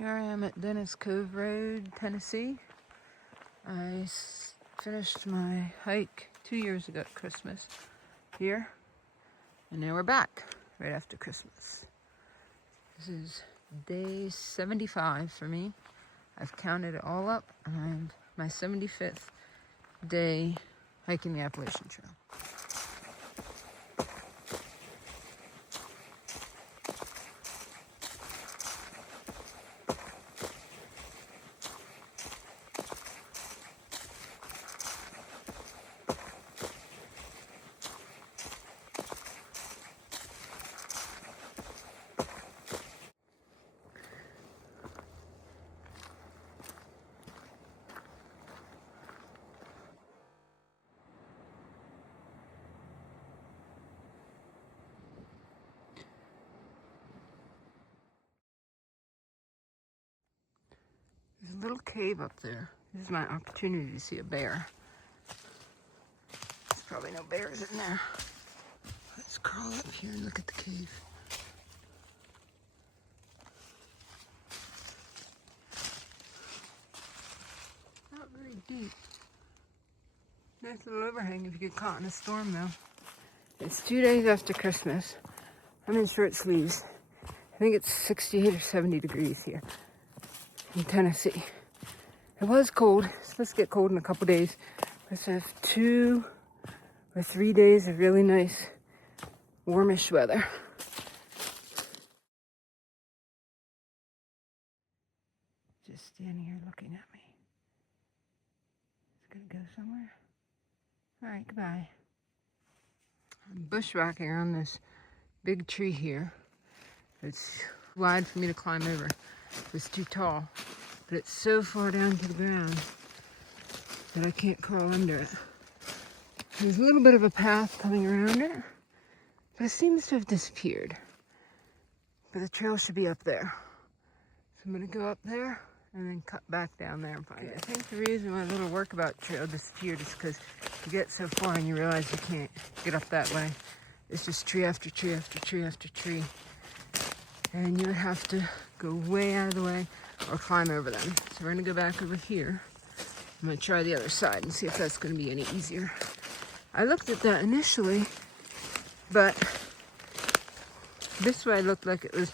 Here I am at Dennis Cove Road, Tennessee. I finished my hike 2 years ago at Christmas here, and now we're back right after Christmas. This is day 75 for me. I've counted it all up, and my 75th day hiking the Appalachian Trail. There's a little cave up there. This is my opportunity to see a bear. There's probably no bears in there. Let's crawl up here and look at the cave. Not very deep. Nice little overhang if you get caught in a storm though. It's 2 days after Christmas. I'm in short sleeves. I think it's 68 or 70 degrees here in Tennessee. It was cold. It's supposed to get cold in a couple days. Let's have 2 or 3 days of really nice warmish weather. Just standing here looking at me. It's gonna go somewhere. All right, goodbye. I'm bushwhacking around this big tree here. It's wide for me to climb over. It's too tall, but it's so far down to the ground that I can't crawl under it. There's a little bit of a path coming around it, but it seems to have disappeared. But the trail should be up there. So I'm gonna go up there and then cut back down there and find it. I think the reason my little workabout trail disappeared is because you get so far and you realize you can't get up that way. It's just tree after tree after tree after tree. And you would have to go way out of the way or climb over them. So we're gonna go back over here. I'm gonna try the other side and see if that's gonna be any easier. I looked at that initially, but this way looked like it was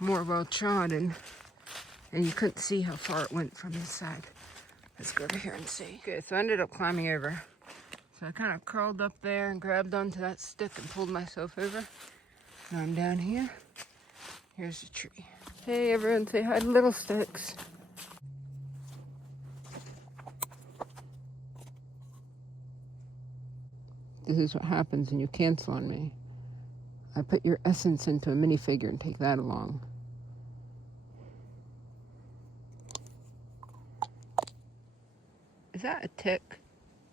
more well trodden and you couldn't see how far it went from this side. Let's go over here and see. Okay, so I ended up climbing over. So I kind of crawled up there and grabbed onto that stick and pulled myself over. Now I'm down here. Here's the tree. Hey everyone, say hi to Little Sticks. This is what happens when you cancel on me. I put your essence into a minifigure and take that along. Is that a tick?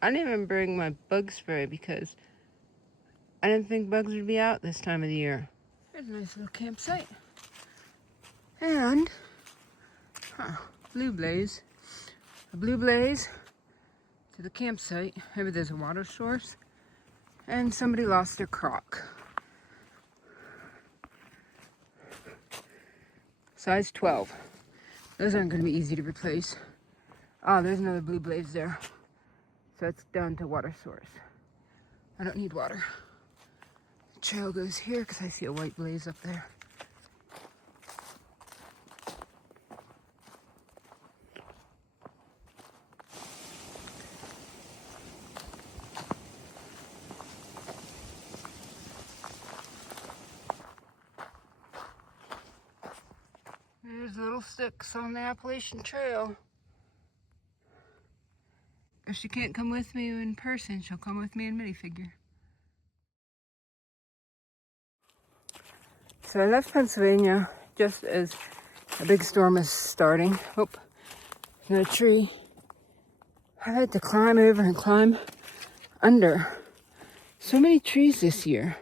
I didn't even bring my bug spray because I didn't think bugs would be out this time of the year. There's a nice little campsite. And, blue blaze. A blue blaze to the campsite. Maybe there's a water source. And somebody lost their crock. Size 12. Those aren't going to be easy to replace. Ah, there's another blue blaze there. So it's down to water source. I don't need water. The trail goes here because I see a white blaze up there. There's Little Sticks on the Appalachian Trail. If she can't come with me in person, she'll come with me in minifigure. So I left Pennsylvania just as a big storm is starting. Oh, there's a tree. I had to climb over and climb under. So many trees this year.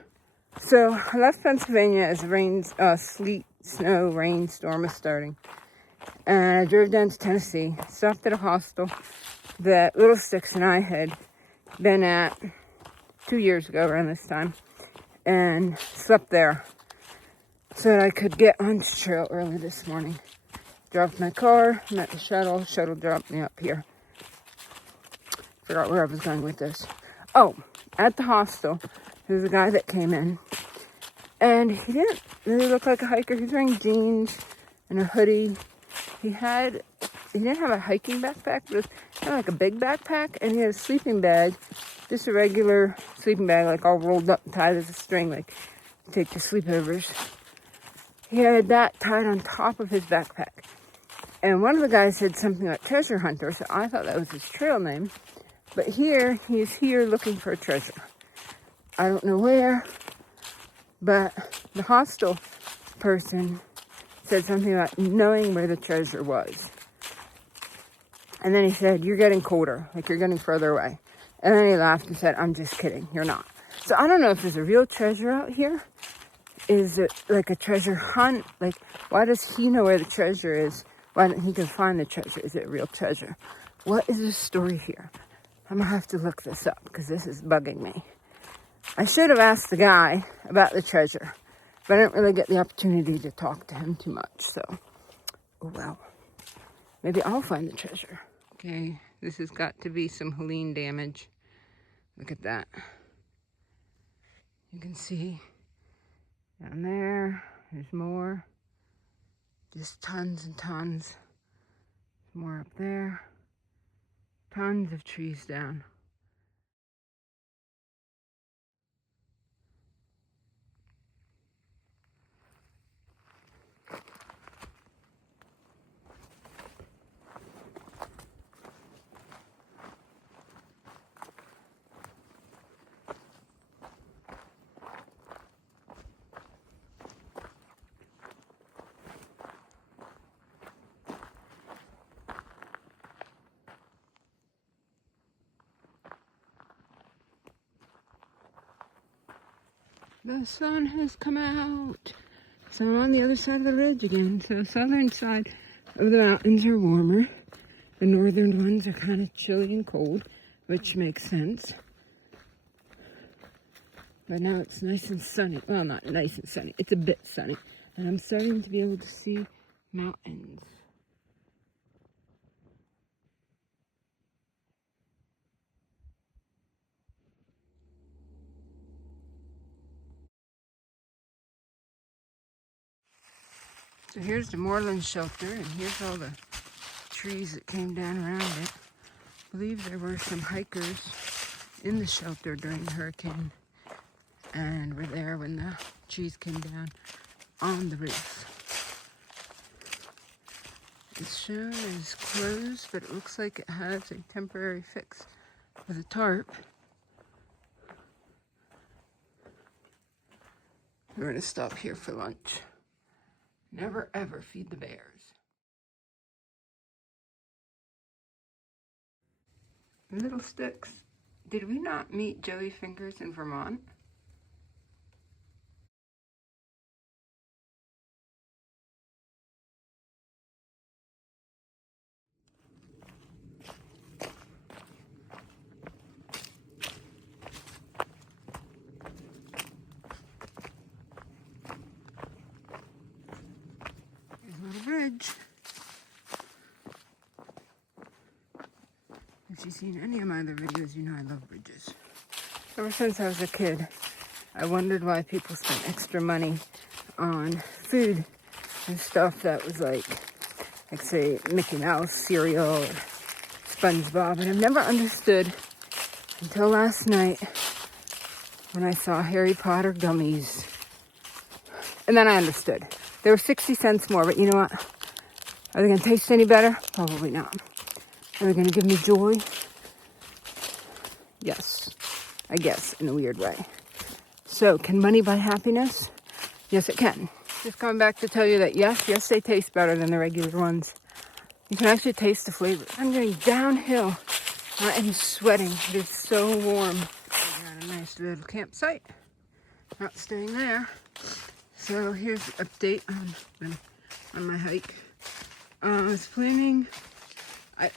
So I left Pennsylvania as sleet, snow, rain, storm was starting. And I drove down to Tennessee, stopped at a hostel that Little Sticks and I had been at 2 years ago around this time, and slept there so that I could get on the trail early this morning Dropped my car, met the shuttle. Shuttle dropped me up here. Forgot where I was going with this. Oh, at the hostel, there was a guy that came in. And he didn't really look like a hiker. He was wearing jeans and a hoodie. He didn't have a hiking backpack, but it was kind of like a big backpack. And he had a sleeping bag, just a regular sleeping bag, like all rolled up and tied as a string, like you take to sleepovers. He had that tied on top of his backpack. And one of the guys said something like treasure hunter, so I thought that was his trail name. But he's here looking for a treasure. I don't know where, but the hostel person said something about knowing where the treasure was. And then he said, you're getting colder, like you're getting further away. And then he laughed and said, I'm just kidding, you're not. So I don't know if there's a real treasure out here. Is it like a treasure hunt? Like, why does he know where the treasure is? Why didn't he go find the treasure? Is it a real treasure? What is the story here? I'm gonna have to look this up because this is bugging me. I should have asked the guy about the treasure, but I didn't really get the opportunity to talk to him too much, so, oh well. Maybe I'll find the treasure. Okay, this has got to be some Helene damage. Look at that. You can see down there, there's more. Just tons and tons. More up there. Tons of trees down. The sun has come out. So I'm on the other side of the ridge again. So the southern side of the mountains are warmer. The northern ones are kind of chilly and cold, which makes sense. But now it's nice and sunny. Well, not nice and sunny. It's a bit sunny. And I'm starting to be able to see mountains. So here's the Moreland shelter, and here's all the trees that came down around it. I believe there were some hikers in the shelter during the hurricane and were there when the trees came down on the roof. It's shown as closed, but it looks like it has a temporary fix with a tarp. We're going to stop here for lunch. Never ever feed the bears. Little sticks. Did we not meet Joey Fingers in Vermont? There's a little bridge. If you've seen any of my other videos, you know I love bridges. Ever since I was a kid, I wondered why people spent extra money on food and stuff that was like say, Mickey Mouse cereal or SpongeBob. And I've never understood until last night when I saw Harry Potter gummies. And then I understood. They were 60 cents more, but you know what? Are they going to taste any better? Probably not. Are they going to give me joy? Yes, I guess, in a weird way. So, can money buy happiness? Yes, it can. Just coming back to tell you that yes, they taste better than the regular ones. You can actually taste the flavor. I'm going downhill. I am sweating. It is so warm. I got a nice little campsite. Not staying there. So here's the update on my hike. I was planning. I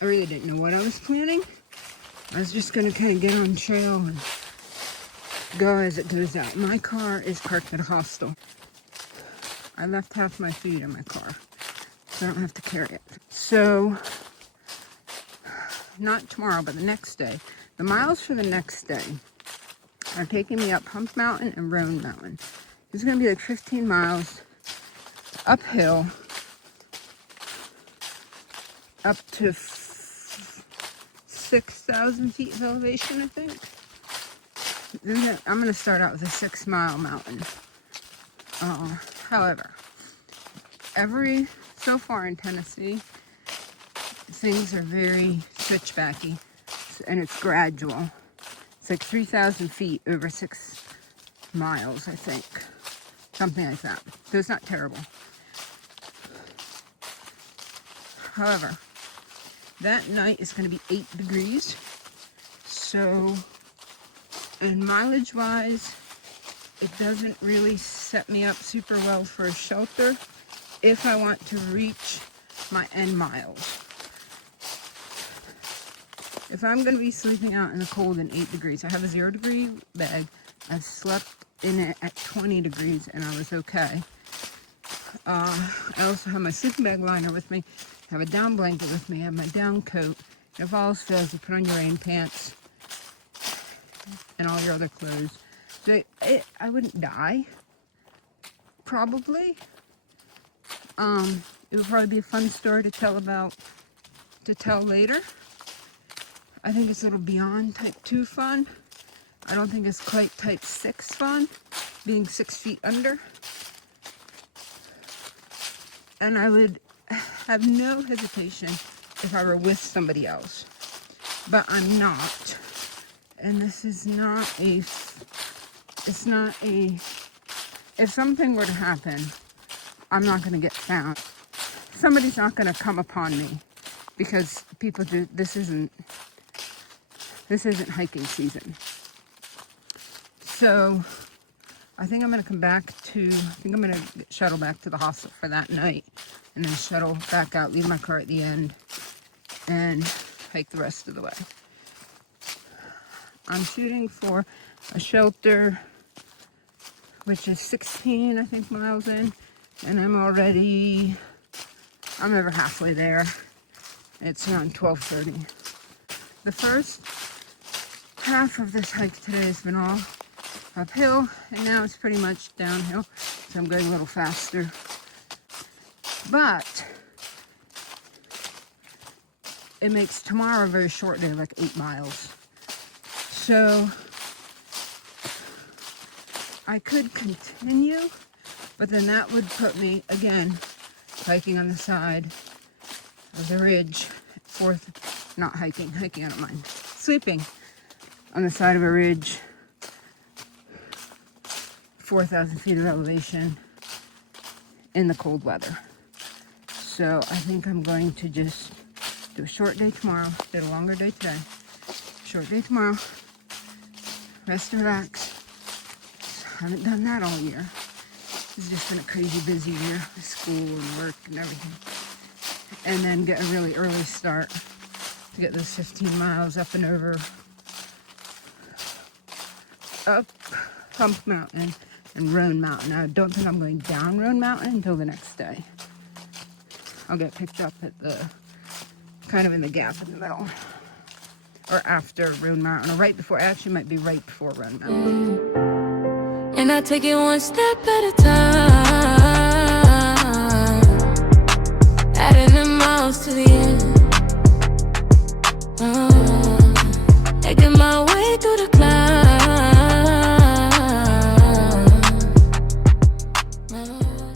really didn't know what I was planning. I was just going to kind of get on trail and go as it goes out. My car is parked at a hostel. I left half my food in my car. so I don't have to carry it. So, not tomorrow, but the next day. The miles for the next day are taking me up Hump Mountain and Roan Mountain. It's going to be like 15 miles uphill up to 6,000 feet of elevation, I think. I'm going to start out with a 6-mile mountain. However, so far in Tennessee, things are very switchbacky, and it's gradual. It's like 3,000 feet over 6 miles, I think. Something like that. So it's not terrible. However, that night is going to be 8 degrees. So, and mileage-wise, it doesn't really set me up super well for a shelter if I want to reach my end miles. If I'm going to be sleeping out in the cold in 8 degrees, I have a 0-degree bag. I slept in it at 20 degrees and I was okay. I also have my sleeping bag liner with me. I have a down blanket with me. I have my down coat. If all else fails, you put on your rain pants and all your other clothes. So I wouldn't die, probably. It would probably be a fun story to tell later. I think it's a little beyond type 2 fun. I don't think it's quite type 6 fun, being 6 feet under. And I would have no hesitation if I were with somebody else. But I'm not. And this is not if something were to happen, I'm not going to get found. Somebody's not going to come upon me because people do, this isn't hiking season. So I think I'm going to shuttle back to the hostel for that night and then shuttle back out, leave my car at the end and hike the rest of the way. I'm shooting for a shelter which is 16, I think, miles in, and I'm over halfway there. It's around 12:30. The first half of this hike today has been all uphill, and now it's pretty much downhill, so I'm going a little faster. But it makes tomorrow a very short day, like 8 miles. So I could continue, but then that would put me, again, hiking on the side of the ridge, hiking, I don't mind, sleeping on the side of a ridge, 4,000 feet of elevation in the cold weather. So I think I'm going to just do a short day tomorrow, did a longer day today, short day tomorrow, rest and relax. Haven't done that all year. It's just been a crazy busy year with school and work and everything. And then get a really early start to get those 15 miles up and over, up Hump Mountain and Roan Mountain. I don't think I'm going down Roan Mountain until the next day. I'll get picked up at kind of in the gap in the middle. Or after Roan Mountain, or right before, actually might be right before Roan Mountain. And I take it one step at a time, adding the miles to the end. Making my way through the clouds.